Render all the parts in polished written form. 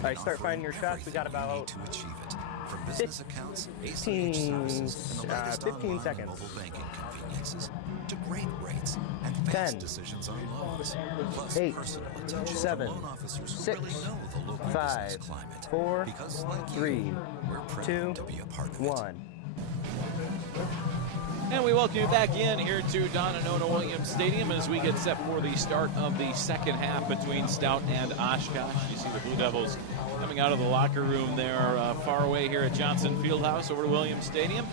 All right, start finding your shots. We got about to achieve it. From business accounts, 15 seconds. Mobile banking conveniences, to great rates and fast decisions on loans. Plus 8, personal attention 7, from loan officers who 6, really know the local 5, business climate. 4, Because like 3, you, we're proud 2, to be a part of it. 1. And we welcome you back in here to Don and Nona Williams Stadium as we get set for the start of the second half between Stout and Oshkosh. You see the Blue Devils coming out of the locker room there far away here at Johnson Fieldhouse over to Williams Stadium.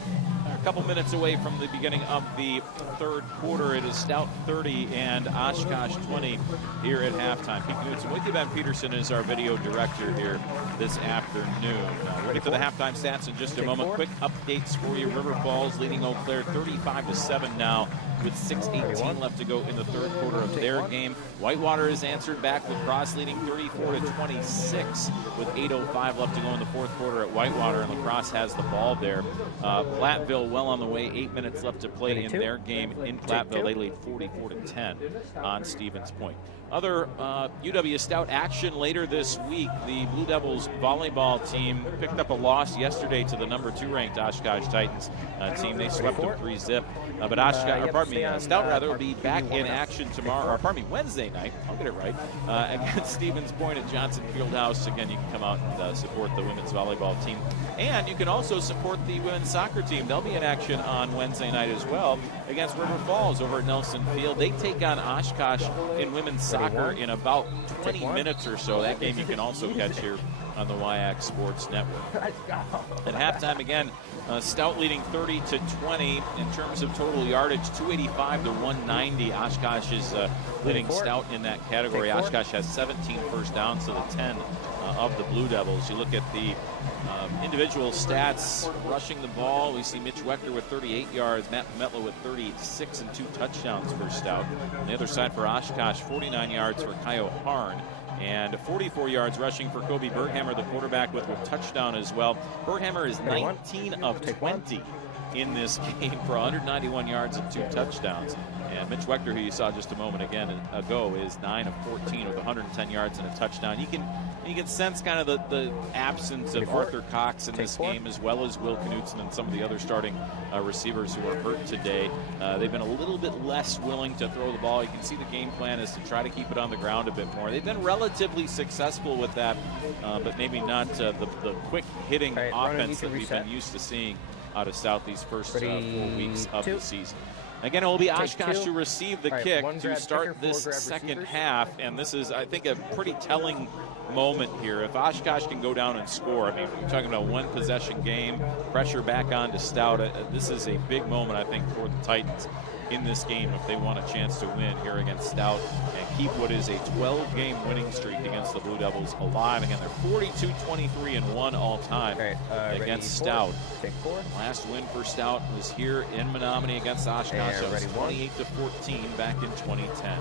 A couple minutes away from the beginning of the third quarter. It is Stout 30 and Oshkosh 20 here at halftime. Pete Knudsen with you. Ben Peterson is our video director here this afternoon. We'll get to the halftime stats in just a moment. Quick updates for you. River Falls leading Eau Claire 35-7 now with 6:18 left to go in the third quarter of their game. Whitewater has answered back with Cross leading 34-26 with 8:05 left to go in the fourth quarter at Whitewater, and Lacrosse has the ball there. Platteville well on the way, 8 minutes left to play in their game in Platteville. They lead 44-10 on Stevens Point. Other UW Stout action later this week. The Blue Devils volleyball team picked up a loss yesterday to the number 2 ranked Oshkosh Titans team. They swept them 3-zip. But Stout will be back in action tomorrow, or pardon me, Wednesday night. I'll get it right. Against Stevens Point at Johnson Fieldhouse. Again, you can come out and support the women's volleyball team. And you can also support the women's soccer team. They'll be in action on Wednesday night as well against River Falls over at Nelson Field. They take on Oshkosh in women's soccer in about 20 minutes or so. That game you can also catch here on the WIAC Sports Network. At halftime, again, Stout leading 30-20 in terms of total yardage, 285-190. Oshkosh is leading Stout in that category. Oshkosh has 17 first downs to the 10 of the Blue Devils. You look at the individual stats, rushing the ball, we see Mitch Wechter with 38 yards, Matt Metla with 36 and 2 touchdowns for Stout. On the other side for Oshkosh, 49 yards for Kyle Harn, and 44 yards rushing for Kobe Berghammer, the quarterback, with a touchdown as well. Berghammer is 19 of 20 in this game for 191 yards and 2 touchdowns. And Mitch Wechter, who you saw just a moment ago, is 9 of 14 with 110 yards and a touchdown. You can sense kind of the absence of Arthur Cox in this game, as well as Will Knudsen and some of the other starting receivers who are hurt today. They've been a little bit less willing to throw the ball. You can see the game plan is to try to keep it on the ground a bit more. They've been relatively successful with that, but maybe not the quick hitting offense that we've been used to seeing out of Stout these first 4 weeks of the season. Again, it will be Oshkosh to receive the kick to start this second half, and this is, I think, a pretty telling moment here. If Oshkosh can go down and score, I mean, we're talking about one possession game, pressure back on to Stout. This is a big moment, I think, for the Titans in this game if they want a chance to win here against Stout and keep what is a 12-game winning streak against the Blue Devils alive. Again, they're 42-23-1 all-time against Stout. Last win for Stout was here in Menominee against Oshkosh. It was 28-14 back in 2010.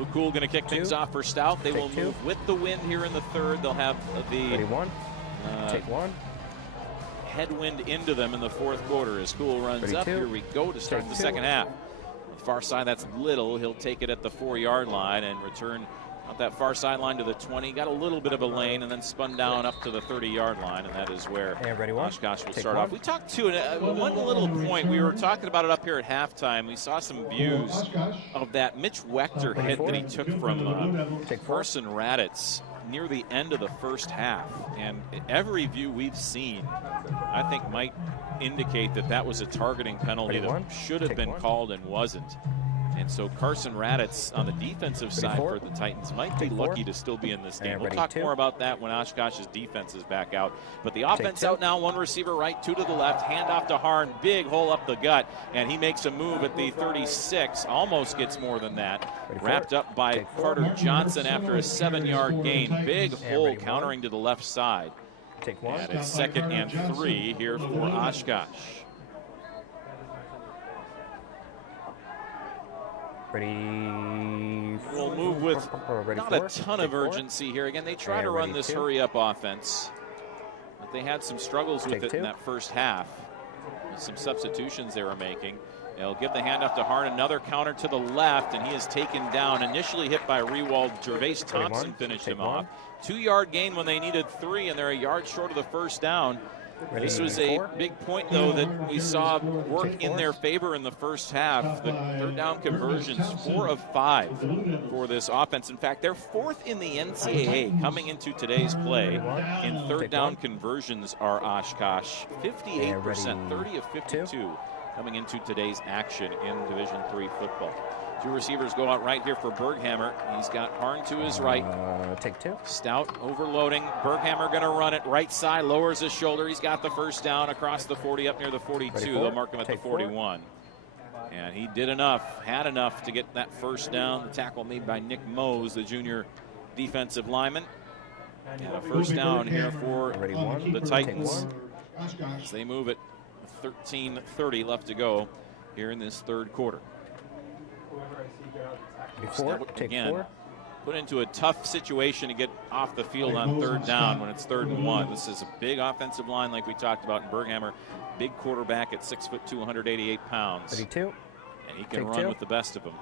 Lukul going to kick things off for Stout. They will move with the wind here in the third. They'll have the headwind into them in the fourth quarter as Cool runs up. Here we go to start the second half. The far side, that's Little. He'll take it at the 4-yard line and return out that far sideline to the 20. Got a little bit of a lane and then spun down up to the 30-yard line, and that is where Oshkosh will start off. We talked to one little point. We were talking about it up here at halftime. We saw some views of that Mitch Wechter hit that he took from Carson Raditz near the end of the first half, and every view we've seen, I think, might indicate that that was a targeting penalty that should have been called and wasn't. And so Carson Raditz on the defensive side for the Titans might be lucky to still be in this game. We'll talk more about that when Oshkosh's defense is back out. But the offense out now, 1 receiver right, 2 to the left, handoff to Harn, big hole up the gut, and he makes a move at the 36, almost gets more than that. Wrapped up by Carter Johnson after a 7-yard gain. Big hole countering to the left side. And it's 2nd and 3 here for Oshkosh. We'll move with not a ton of urgency here. Again, they try to run this hurry-up offense, but they had some struggles with it in that first half. Some substitutions they were making. They'll give the handoff to Harn. Another counter to the left, and he is taken down. Initially hit by Rewald. Gervais Thompson finished him off. 2-yard gain when they needed 3, and they're a yard short of the first down. This was a big point, though, that we saw work in their favor in the first half. The third down conversions, 4 of 5 for this offense. In fact, they're 4th in the NCAA coming into today's play in third down conversions are Oshkosh. 58%, 30 of 52 coming into today's action in Division III football. 2 receivers go out right here for Berghammer. He's got Harn to his right. Take 2. Stout overloading. Berghammer going to run it right side, lowers his shoulder. He's got the first down across the 40 up near the 42. They'll mark him at the 41. And he did enough, had enough to get that first down. The tackle made by Nick Mose, the junior defensive lineman. And a first down here for the Titans as they move it. 13:30 left to go here in this third quarter. Again, put into a tough situation to get off the field on third down when it's 3rd and 1. This is a big offensive line like we talked about in Berghammer. Big quarterback at 6'2", 188 pounds. 32. And he can run with the best of them.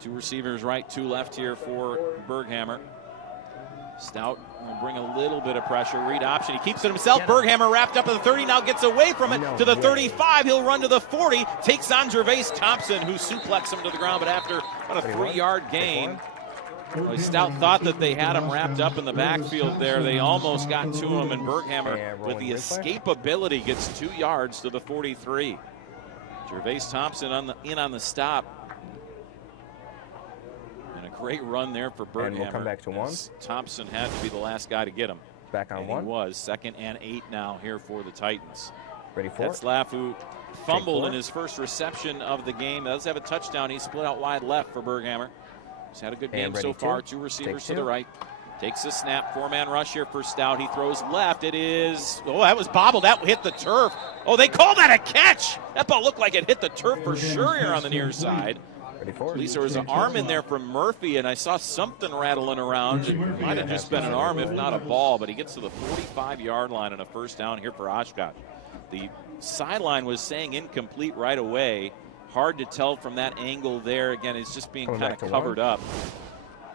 2 receivers right, 2 left here for Berghammer. Stout will bring a little bit of pressure. Read option. He keeps it himself. Berghammer wrapped up at the 30. Now gets away from it to the 35. He'll run to the 40. Takes on Gervais Thompson, who suplexed him to the ground. But after about a 3-yard gain, Stout thought that they had him wrapped up in the backfield there. They almost got to him, and Berghammer, with the escapability, gets 2 yards to the 43. Gervais Thompson on the stop. Great run there for Berghammer. And we'll come back to 1. Thompson had to be the last guy to get him. Back on 1. He was 2nd and 8 now here for the Titans. Ready for Tetzlaff, who fumbled in his first reception of the game, does have a touchdown. He split out wide left for Berghammer. He's had a good game so far. 2 receivers to the right. Takes a snap. 4-man rush here for Stout. He throws left. It is, that was bobbled. That hit the turf. Oh, they call that a catch. That ball looked like it hit the turf for sure here on the near side. At least there was an arm in there from Murphy, and I saw something rattling around. It might have just been an arm, if not a ball, but he gets to the 45-yard line and a first down here for Oshkosh. The sideline was saying incomplete right away. Hard to tell from that angle there. Again, it's just being kind of covered up.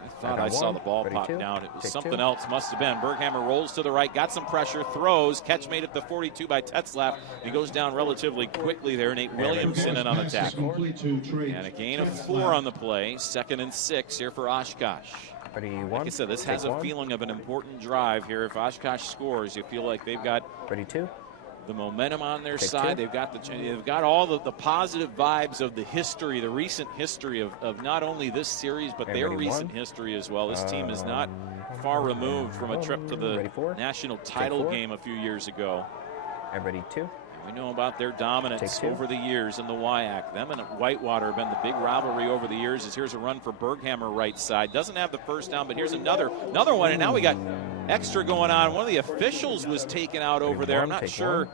I thought I saw the ball pop down. It was something else, must have been. Berghammer rolls to the right, got some pressure, throws. Catch made at the 42 by Tetzlaff. He goes down relatively quickly there. Nate Williamson in on the tackle. And a gain of 4 on the play. 2nd and 6 here for Oshkosh. Like I said, this has a feeling of an important drive here. If Oshkosh scores, you feel like they've got the momentum on their side. They've got all the positive vibes of the history, the recent history of not only this series, but their recent history as well. This team is not far removed from a trip to the national title game a few years ago. We know about their dominance over the years in the WIAC. Them and Whitewater have been the big rivalry over the years. As here's a run for Berghammer right side. Doesn't have the first down, but here's another one. And now we got extra going on. One of the officials was taken out over there. I'm not sure.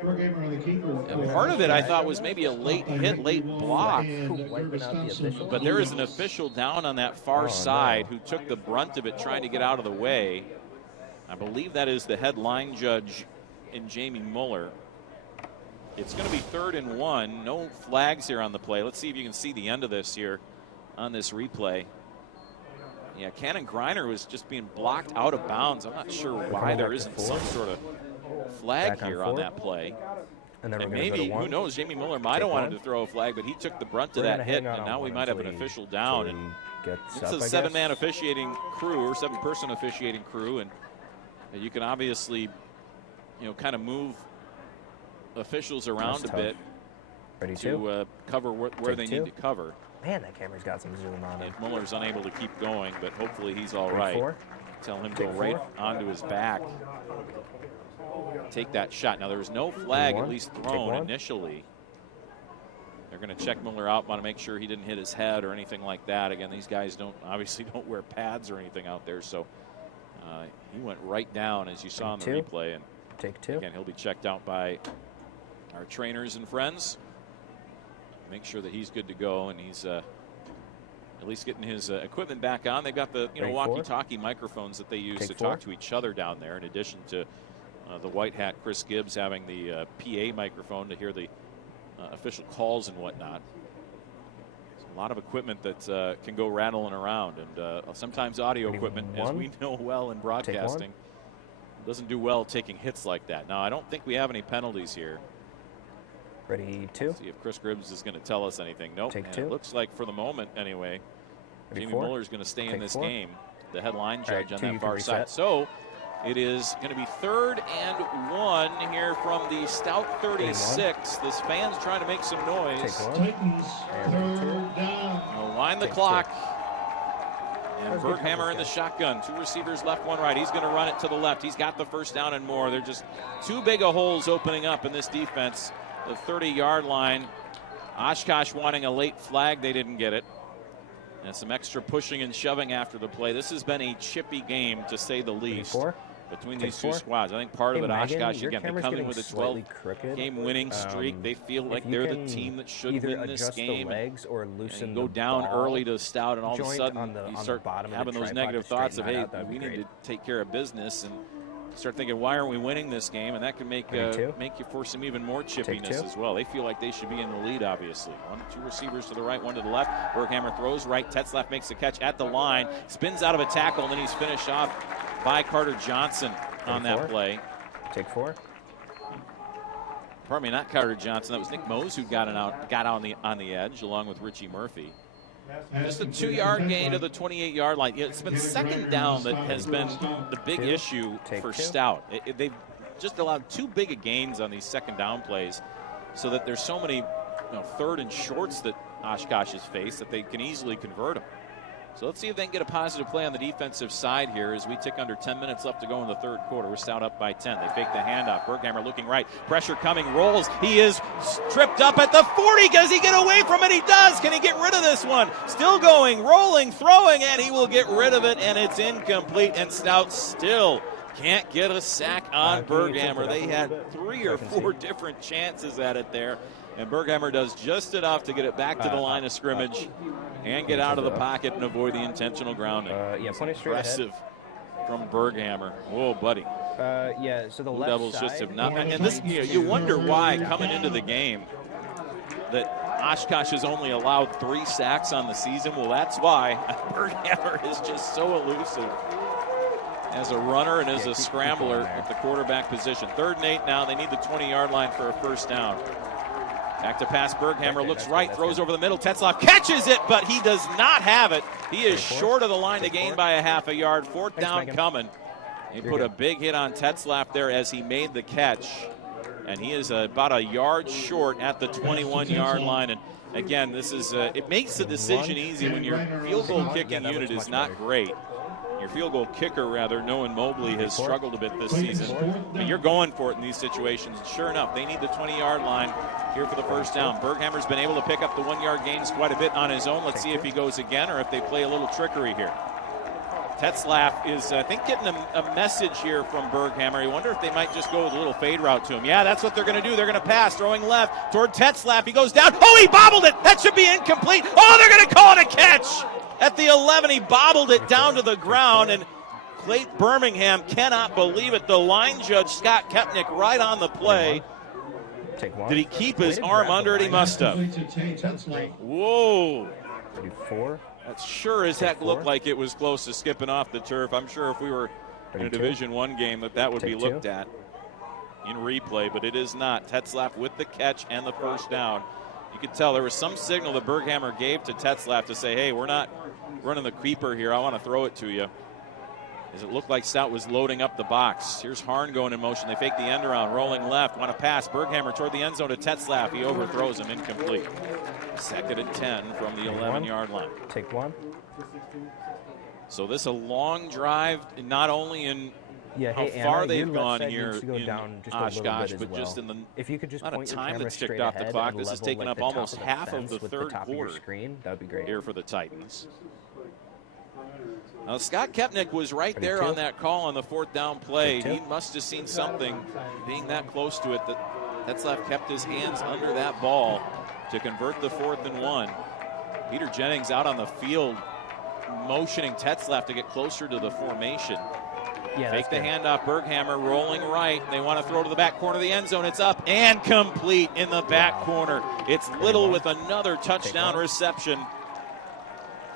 And part of it I thought was maybe a late hit, late block. But there is an official down on that far side who took the brunt of it trying to get out of the way. I believe that is the head line judge in Jamie Muller. It's going to be 3rd and 1. No flags here on the play. Let's see if you can see the end of this here on this replay. Yeah, Cannon Griner was just being blocked out of bounds. I'm not sure why there isn't some sort of flag here on that play. And maybe, who knows, Jamie Muller might have wanted to throw a flag, but he took the brunt of that hit, and now we might have an official down. And it's a 7-man officiating crew, or 7-person officiating crew, and you can obviously, kind of move officials around a bit to cover where they need to cover. Man, that camera's got some zoom on it. If Muller's unable to keep going, but hopefully he's all right. Tell him to go right onto his back. Take that shot. Now, there was no flag at least thrown initially. They're going to check Muller out, want to make sure he didn't hit his head or anything like that. Again, these guys obviously don't wear pads or anything out there, so he went right down, as you saw in the replay. And again, he'll be checked out by our trainers and friends. Make sure that he's good to go, and he's at least getting his equipment back on. They've got the walkie-talkie microphones that they use to talk to each other down there, in addition to the white hat Chris Gibbs having the PA microphone to hear the official calls and whatnot. A lot of equipment that can go rattling around, and sometimes audio equipment, as we know well in broadcasting, doesn't do well taking hits like that. Now, I don't think we have any penalties here. Ready, 2. Let's see if Chris Gribbs is going to tell us anything. Nope. Take And 2. it looks like for the moment, anyway, Ready, Jamie 4. Muller is going to stay in this 4. game, the headline judge right, on 2, that you far can side. reset. So it is going to be 3rd and 1 here from the Stout 36. This fan's trying to make some noise. Take 1. Titans, And 2. third down. We'll wind the Take clock. 2. And Berghammer in the shotgun. 2 receivers left, 1 right. He's going to run it to the left. He's got the first down and more. They're just too big of holes opening up in this defense. The 30-yard line. Oshkosh wanting a late flag. They didn't get it. And some extra pushing and shoving after the play. This has been a chippy game, to say the least, between these two squads. I think part of it, Oshkosh, again, they come in with a 12-game winning streak. They feel like they're the team that should win this game. Or loosen and go down early to Stout, and all of a sudden you start having those negative thoughts of, hey, we need to take care of business, and start thinking, why aren't we winning this game? And that can make you for some even more chippiness as well. They feel like they should be in the lead, obviously. 2 receivers to the right, 1 to the left. Berghammer throws right. Tetzlaff makes the catch at the line, spins out of a tackle, and then he's finished off by Carter Johnson on that play. Take 4. Pardon me, not Carter Johnson. That was Nick Mose who got out on the edge, along with Richie Murphy. Just a 2-yard gain to the 28-yard line. It's been 2nd down that has been the big issue for Stout. They've just allowed too big of gains on these 2nd down plays, so that there's so many 3rd and shorts that Oshkosh has faced that they can easily convert them. So let's see if they can get a positive play on the defensive side here as we tick under 10 minutes left to go in the 3rd quarter. We're Stout up by 10. They fake the handoff. Berghammer looking right. Pressure coming. Rolls. He is tripped up at the 40. Does he get away from it? He does. Can he get rid of this one? Still going. Rolling. Throwing. And he will get rid of it. And it's incomplete. And Stout still can't get a sack on Berghammer. They had 3 or 4 different chances at it there. And Berghammer does just enough to get it back to the line of scrimmage and get out of the pocket and avoid the intentional grounding. Plenty straight impressive from Berghammer. Whoa, buddy. So the Blue left Devils side, just have not. And this, you wonder why coming into the game that Oshkosh has only allowed 3 sacks on the season. Well, that's why Berghammer is just so elusive as a runner and as a scrambler at the quarterback position. 3rd and 8 now. They need the 20-yard line for a first down. Back to pass. Berghammer looks right, throws over the middle. Tetzlaff catches it, but he does not have it. He is short of the line to gain by a half a yard. 4th down coming. He put a big hit on Tetzlaff there as he made the catch. And he is about a yard short at the 21-yard line. And again, this is it makes the decision easy when your field goal kicking unit is not great. Your field goal kicker, rather, Noah Mobley, has struggled a bit this season. But you're going for it in these situations. Sure enough, they need the 20-yard line here for the first down. Berghammer's been able to pick up the 1-yard gains quite a bit on his own. Let's see if he goes again or if they play a little trickery here. Tetzlaff is, I think, getting a message here from Berghammer. You wonder if they might just go with a little fade route to him. Yeah, that's what they're going to do. They're going to pass, throwing left toward Tetzlaff. He goes down. Oh, he bobbled it. That should be incomplete. Oh, they're going to call it a catch. At the 11, he bobbled it down to the ground, and Clayton Birmingham cannot believe it. The line judge, Scott Kepnick, right on the play. Did he keep his arm under it? He must have. Whoa. 34. That sure as heck looked like it was close to skipping off the turf. I'm sure if we were in a Division I game that would be looked at in replay, but it is not. Tetzlaff with the catch and the first down. You could tell there was some signal that Berghammer gave to Tetzlaff to say, hey, we're not running the creeper here. I want to throw it to you. As it looked like Stout was loading up the box. Here's Harn going in motion. They fake the end around, rolling left, want to pass. Berghammer toward the end zone to Tetzlaff. He overthrows him, incomplete. 2nd and 10 from the 11-yard line. Take 1. So this a long drive, not only in how far they've gone here in Oshkosh, but just in the amount of time that's ticked off the clock. This has taken up almost half of the 3rd quarter That'd be great. here for the Titans. Now, Scott Kepnick was right there on that call on the 4th down play. He must have seen something being that close to it that Tetzlaff kept his hands under that ball to convert the 4th and 1. Peter Jennings out on the field motioning Tetzlaff to get closer to the formation. Yeah, Fake the good. handoff. Berghammer rolling right. They want to throw to the back corner of the end zone. It's up and complete in the back corner. It's Little with another touchdown reception.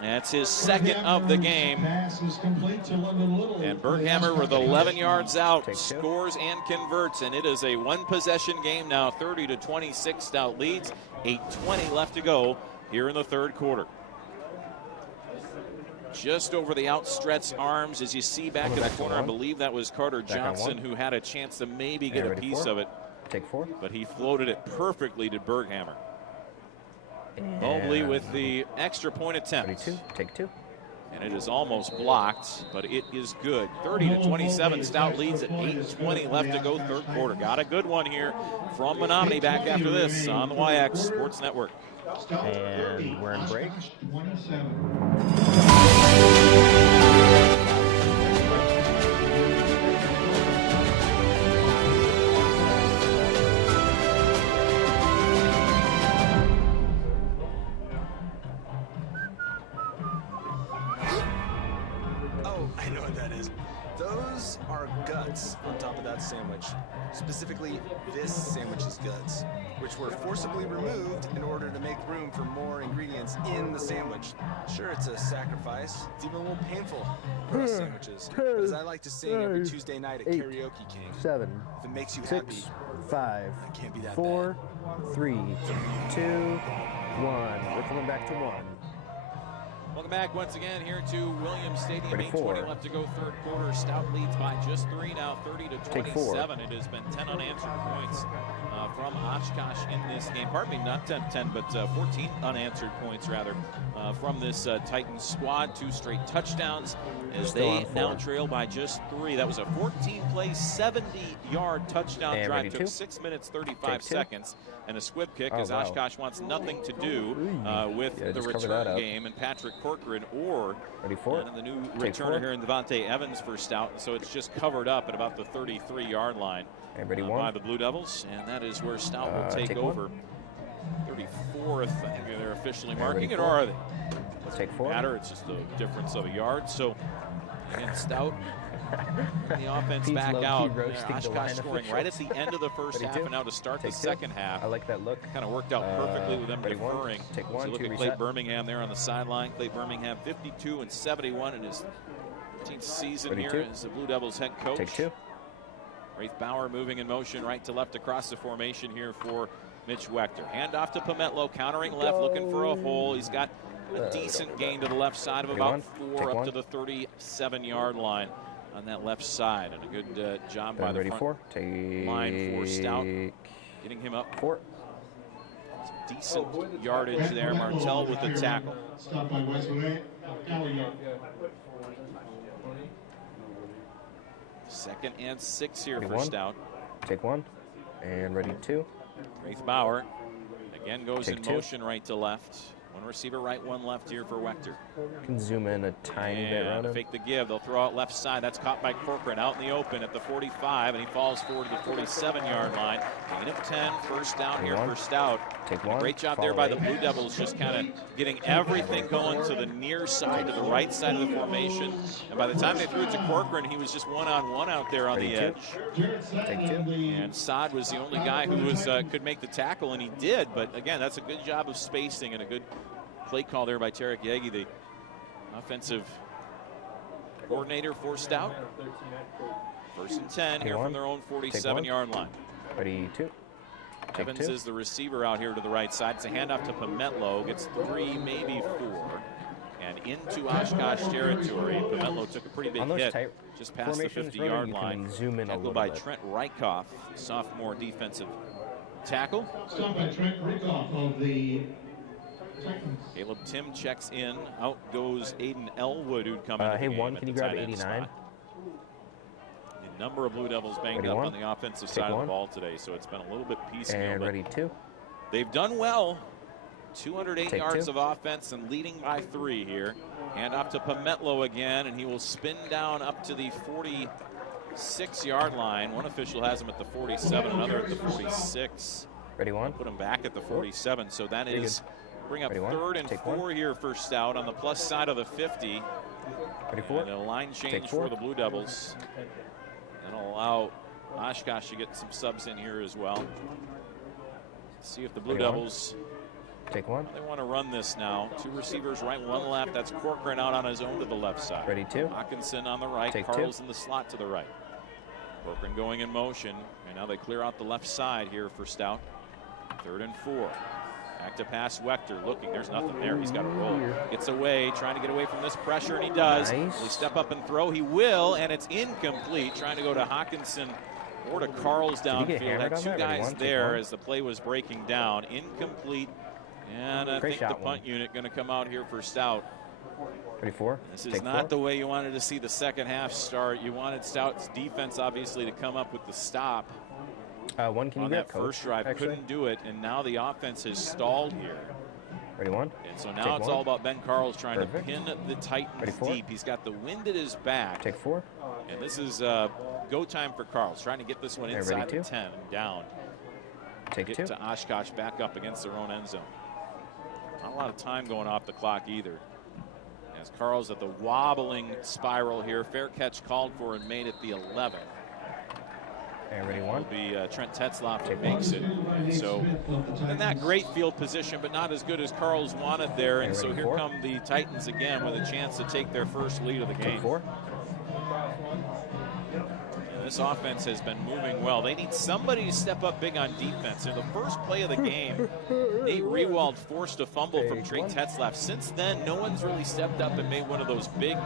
That's his second of the game. And Berghammer with 11 yards out, scores and converts, and it is a one-possession game now, 30-26. Stout leads, 8:20 left to go here in the third quarter. Just over the outstretched arms, as you see back in the corner, I believe that was Carter Johnson who had a chance to maybe get a piece of it. Take 4. But he floated it perfectly to Berghammer. Mobley with the extra point attempt. 32. Take 2. And it is almost blocked, but it is good. 30-27. Stout leads at 8:20 left to go, third quarter. Got a good one here from Menominee back after this on the YX Sports Network. And we're in break. I know what that is. Those are guts on top of that sandwich. Specifically, this sandwich's guts, which were forcibly removed in order to make room for more ingredients in the sandwich. Sure, it's a sacrifice. It's even a little painful for us sandwiches. But as I like to sing every Tuesday night at Karaoke King, 7. if it makes you 6, happy, 5, I can't be that 4, 3, 2, 1. We're coming back to 1. Welcome back once again here to Williams Stadium. 34. 8:20 left to go, third quarter. Stout leads by just 3 now, 30-27. It has been 10 unanswered points from Oshkosh in this game. Pardon me, not 10, but 14 unanswered points rather from this Titans squad. 2 straight touchdowns as they now trail by just 3. That was a 14-play, 70-yard touchdown And drive. Took 6 minutes, 35 seconds. And a squib kick as Oshkosh wants nothing to do with the return game. And Patrick Corcoran or the new returner here in Devontae Evans for Stout. And so it's just covered up at about the 33-yard line by the Blue Devils. And that is where Stout will take over. 34th, I think they're officially marking it, or are they? Take 4. Matter, it's just a difference of a yard. So again, Stout the offense back out. Oshkosh scoring right at the end of the first half, and now to start the second half. I like that look. Kind of worked out perfectly with them deferring. Take 1. So look at Clay Birmingham there on the sideline. Clay Birmingham 52-71 in his 15th season here as the Blue Devils head coach. Take 2. Rafe Bauer moving in motion right to left across the formation here for Mitch Wechter. Hand off to Pometlo, countering left, looking for a hole. He's got a decent gain to the left side of about 4 up to the 37-yard line on that left side, and a good job by the front line for Stout, getting him up. 4. Some decent yardage there. Martell with the tackle. Second and 6 here for Stout. Take 1. And ready 2. Rafe Bauer again goes in motion right to left. One receiver right, one left here for Wechter. Can zoom in a tiny bit around him. Fake the give. They'll throw out left side. That's caught by Corcoran out in the open at the 45, and he falls forward to the 47-yard line. Gain of 10, first down here for Stout. Take 1. Great job there by the Blue Devils, just kind of getting everything going to the near side, to the right side of the formation. And by the time they threw it to Corcoran, he was just one-on-one out there on the edge. Take 2. And Saad was the only guy who was could make the tackle, and he did. But again, that's a good job of spacing and a good play call there by Tarek Yagi, the offensive coordinator for Stout. First and 10 here from their own 47-yard line. Ready 2. Evans is the receiver out here to the right side. It's a handoff to Pometlo. Gets 3, maybe 4. And into Oshkosh territory. Pometlo took a pretty big hit just past the 50-yard line. Tackled by Trent Rykoff, sophomore defensive tackle. Stop by Trent Rykoff of the Caleb Tim checks in. Out goes Aiden Elwood, who'd come in. Hey, one, can you grab 89? Spot. The number of Blue Devils banged up on the offensive side of the ball today, so it's been a little bit piecemeal. And ready 2. They've done well. 208 yards of offense and leading by 3 here. Hand off to Pometlo again, and he will spin down up to the 46-yard line. One official has him at the 47, another at the 46. Ready 1. Put him back at the 47, so that is bring up 3rd and 4 here for Stout on the plus side of the 50. Ready for And a line change Take for 4. the Blue Devils. And allow Oshkosh to get some subs in here as well. See if the Blue Ready on. Devils, Take 1. they want to run this now. 2 receivers right, 1 left. That's Corcoran out on his own to the left side. Ready 2. Hawkinson on the right. Take Carl's 2. in the slot to the right. Corcoran going in motion. And now they clear out the left side here for Stout. 3rd and 4. Back to pass Wechter. Looking. There's nothing there. He's got to roll. Gets away. Trying to get away from this pressure, and he does. Nice. Will he step up and throw? He will, and it's incomplete. Trying to go to Hawkinson or to Carl's Did he get downfield. hammered Had on 2 that? Ready guys 1, take there 1. as the play was breaking down. Incomplete. And I Great think the shot, punt 1. unit going to come out here for Stout. Ready 4. This is Take not 4. the way you wanted to see the second half start. You wanted Stout's defense, obviously, to come up with the stop 1, can you on get that coach? first drive. Actually? Couldn't do it, and now the offense has stalled here. Ready 1. And so now Take it's 1. all about Ben Carl's trying Perfect. to pin the Ready Titans 4. deep. He's got the wind at his back. Take 4. And this is go time for Carl's, trying to get this one Okay, inside ready the 2. 10 and down. Take Get 2. to Oshkosh back up against their own end zone. Not a lot of time going off the clock either. As Carl's at the wobbling spiral here. Fair catch called for and made at the 11. And ready Will 1. be Trent Tetzlaff who Take makes it. So in that great field position, but not as good as Carl's wanted there. And Okay, so ready here 4. come the Titans again with a chance to take their first lead of the game. Take 4. And this offense has been moving well. They need somebody to step up big on defense. In the first play of the game, Nate Rewald forced a fumble from Take Trey 1. Tetzlaff. Since then, no one's really stepped up and made one of those big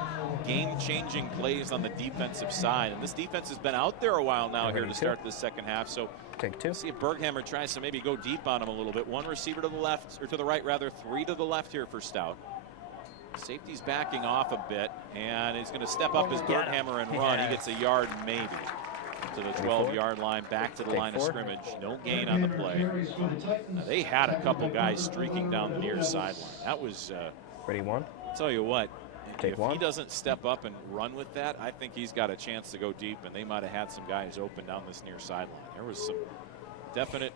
game-changing plays on the defensive side. And this defense has been out there a while now Okay, here to ready 2. start this second half. So Take 2. see if Berghammer tries to maybe go deep on him a little bit. 1 receiver to the left, or to the right rather, 3 to the left here for Stout. Safety's backing off a bit, and he's going to step up as Berghammer and run. He gets a yard maybe to the 12-yard line, back to the line of scrimmage. No gain on the play. Now, they had a couple guys streaking down the near sideline. That was, Ready 1. I'll tell you what, Take if 1. he doesn't step up and run with that, I think he's got a chance to go deep, and they might have had some guys open down this near sideline. There was some definite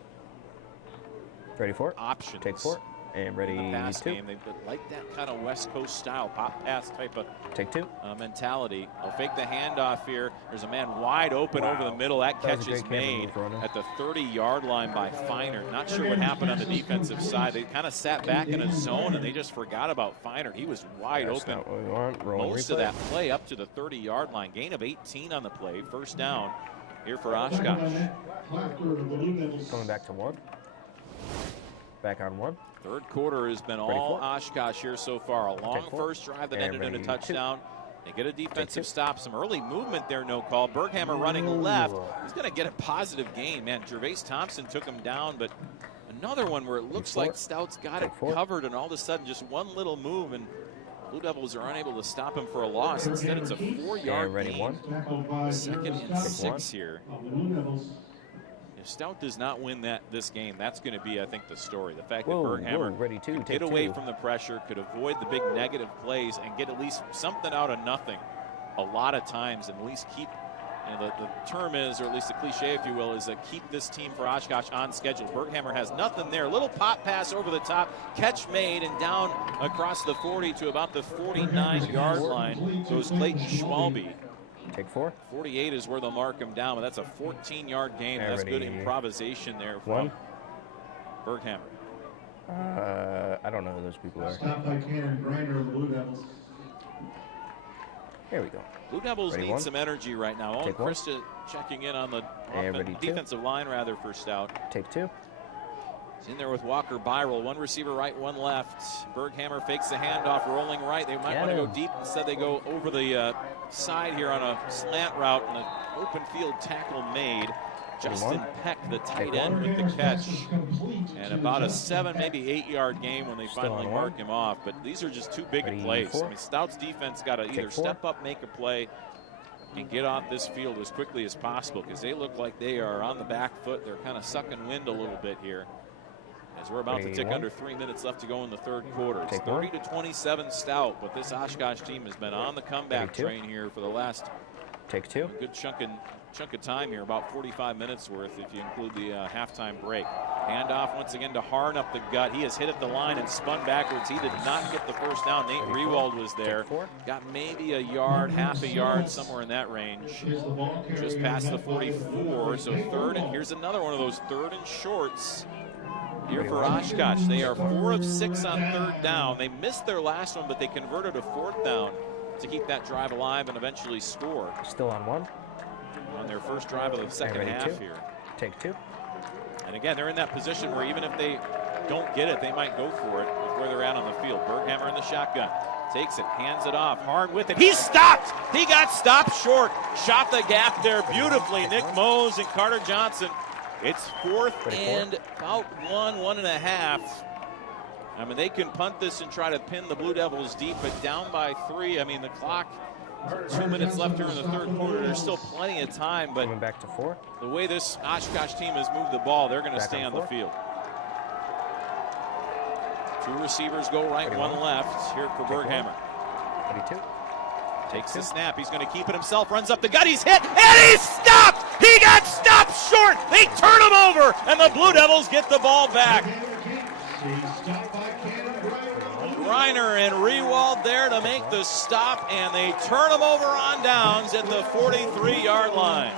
Ready 4. options. Take 4. And ready in the pass 2. game. They like that kind of West Coast style, pop pass type of Take 2. mentality. They'll fake the handoff here. There's a man wide open over the middle. That That was catch a is great camera made move, Ronan. at the 30-yard line by Feiner. Not sure what happened on the defensive side. They kind of sat back in a zone, and they just forgot about Feiner. He was wide That's open not what we want. Rolling most replay. of that play up to the 30-yard line. Gain of 18 on the play. First down here for Oshkosh. Coming back to 1. Back on 1. Third quarter has been Ready all for it. Oshkosh here so far. A long Take 4. first drive that And ended in a ready, touchdown. They get a defensive 2. stop. Some early movement there, no call. Berghammer running left. He's going to get a positive gain. Man, Gervais Thompson took him down, but another one where it looks like Stout's got it Take 4. covered, and all of a sudden just one little move, and Blue Devils are unable to stop him for a loss. Instead, it's a 4-yard And ready gain. 1. Second and Take 6 here. If Stout does not win this game, that's going to be, I think, the story. The fact that Berghammer ready 2. could Take get away 2. from the pressure, could avoid the big negative plays, and get at least something out of nothing a lot of times, and at least keep, you know, the term is, or at least the cliche, if you will, is keep this team for Oshkosh on schedule. Berghammer has nothing there. Little pop pass over the top, catch made, and down across the 40 to about the 49-yard line goes Clayton Schwalbe. Take 4. 48 is where they'll mark him down, but that's a 14-yard gain. And That's good ready. improvisation there 1. from Berghammer. I don't know who those people are. Stopped by Cannon Grinder of the Blue Devils. Here we go. Blue Devils Ready need one. some energy right now. Owen Take one. Krista checking in on the And ready two. defensive line rather for Stout. Take two. He's in there with Walker Byrell. One receiver right, one left. Berghammer fakes the handoff, rolling right. They might Get want to go him. deep. Instead, they go over the side here on a slant route, and an open field tackle made. Justin one. Peck, the tight Take end, one. with the catch. And about a 7, maybe 8-yard game when they Still finally on mark one. him off. But these are just two big Ready, plays. four. I mean, Stout's defense got to either Take four. step up, make a play, and get off this field as quickly as possible, because they look like they are on the back foot. They're kind of sucking wind a little bit here, as we're about to Ready, tick one. under 3 minutes left to go in the third quarter. It's Take one. 30-27 Stout, but this Oshkosh team has been on the comeback Ready, two. train here for the last Take 2. A good chunk of time here, about 45 minutes worth if you include the halftime break. Handoff once again to Harn up the gut. He has hit at the line and spun backwards. He did not get the first down. Nate Rewald was there. Got maybe a yard, half a yard, somewhere in that range. Just past the 44, so third. And here's another one of those third and shorts here for Oshkosh. They are 4 of 6 on third down. They missed their last one, but they converted a fourth down to keep that drive alive and eventually score. Still on 1. On their first drive of the second half here. Take 2. And again, they're in that position where even if they don't get it, they might go for it with where they're at on the field. Berghammer in the shotgun. Takes it, hands it off. Harn with it. He's stopped! He got stopped short. Shot the gap there beautifully. Nick Mose and Carter Johnson. It's 4th and about 1.5. I mean, they can punt this and try to pin the Blue Devils deep, but down by 3. I mean, the clock, 2 minutes left here in the third quarter. There's still plenty of time, but coming back to 4. The way this Oshkosh team has moved the ball, they're going to stay on the field. 2 receivers go right, 1 left here for Berghammer. 22. Takes the snap. He's going to keep it himself. Runs up the gut. He's hit, and he's stopped! He got stopped short! They turn him over, and the Blue Devils get the ball back. Reiner and Rewald there to make the stop, and they turn him over on downs at the 43-yard line.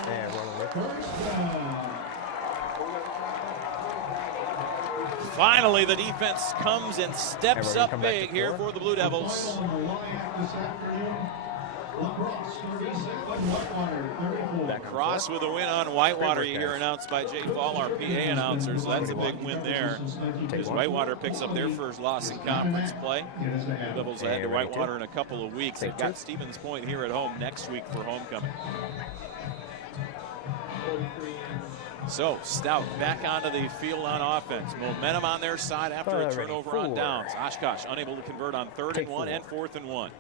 Finally, the defense comes and steps up big here for the Blue Devils. Cross with a win on Whitewater, you hear announced by Jay Fall, our PA announcer, so that's a big win there. Because Whitewater picks up their first loss in conference play. The Devils head to Whitewater in a couple of weeks. They've got Stevens Point here at home next week for homecoming. So, Stout back onto the field on offense. Momentum on their side after a turnover on downs. Oshkosh unable to convert on 3rd and 1 and 4th and 1.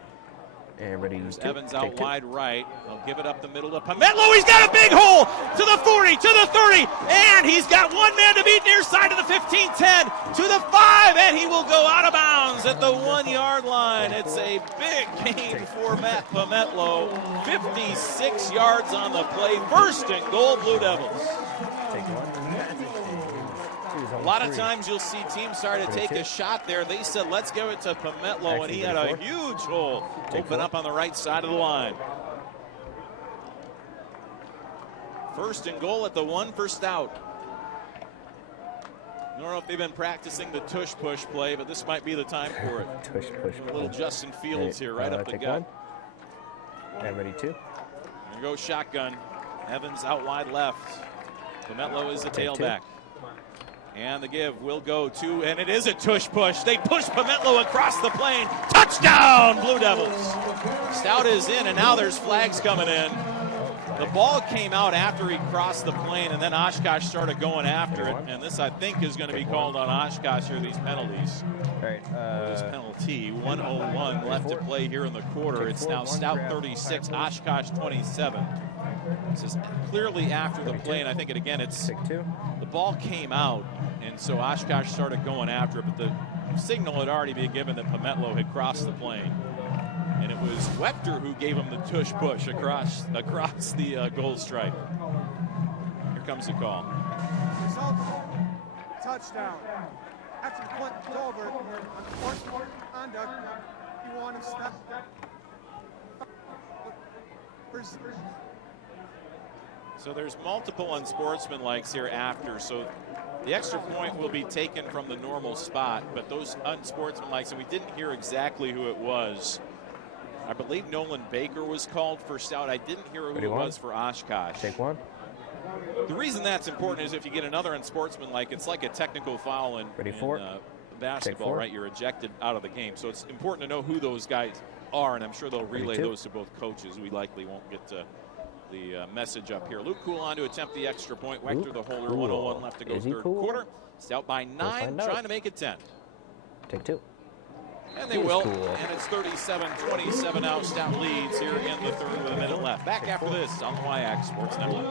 And ready. There's Evans out wide right. He'll give it up the middle to Pametlo. He's got a big hole to the 40, to the 30, and he's got one man to beat near side of the 15-10 to the 5, and he will go out of bounds at the 1-yard line. It's a big gain for Matt Pametlo. 56 yards on the play. 1st and goal, Blue Devils. A lot of times you'll see teams start to take a shot there. They said, let's give it to Pametlo, and he had a huge hole open up on the right side of the line. 1st and goal at the 1 for Stout. I don't know if they've been practicing the tush-push play, but this might be the time for it. Tush-push. A little Justin Fields here, right up the gut. And ready 2. There goes shotgun. Evans out wide left. Pametlo is the tailback. And the give will go to, and it is a tush-push. They push Pametlo across the plane. Touchdown, Blue Devils. Stout is in, and now there's flags coming in. The ball came out after he crossed the plane, and then Oshkosh started going after it. And this, I think, is going to be called on Oshkosh here, these penalties. All right. This penalty, 1:01 left to play here in the quarter. It's now Stout 36, Oshkosh 27. This is clearly after the play, and I think, it's the ball came out, and so Oshkosh started going after it, but the signal had already been given that Pametlo had crossed the plane. And it was Wechter who gave him the tush push across the goal stripe. Here comes the call. Result, touchdown. After the punt is over, unfortunate conduct, you want to stop. So there's multiple unsportsmanlikes here after, so the extra point will be taken from the normal spot, but those unsportsmanlikes, and we didn't hear exactly who it was. I believe Nolan Baker was called for Stout. I didn't hear who it was for Oshkosh. Take 1. The reason that's important is if you get another unsportsmanlike, it's like a technical foul in basketball, right? You're ejected out of the game. So it's important to know who those guys are, and I'm sure they'll relay those to both coaches. We likely won't get to the message up here. Luke Coulon to attempt the extra point. Wechter the holder, 1:01 left to go third quarter. Stout by 9, trying to make it 10. Take 2. And they will, and it's 37-27 now. Stout leads here in the third with a minute left. Back after this on the WIAC Sports Network.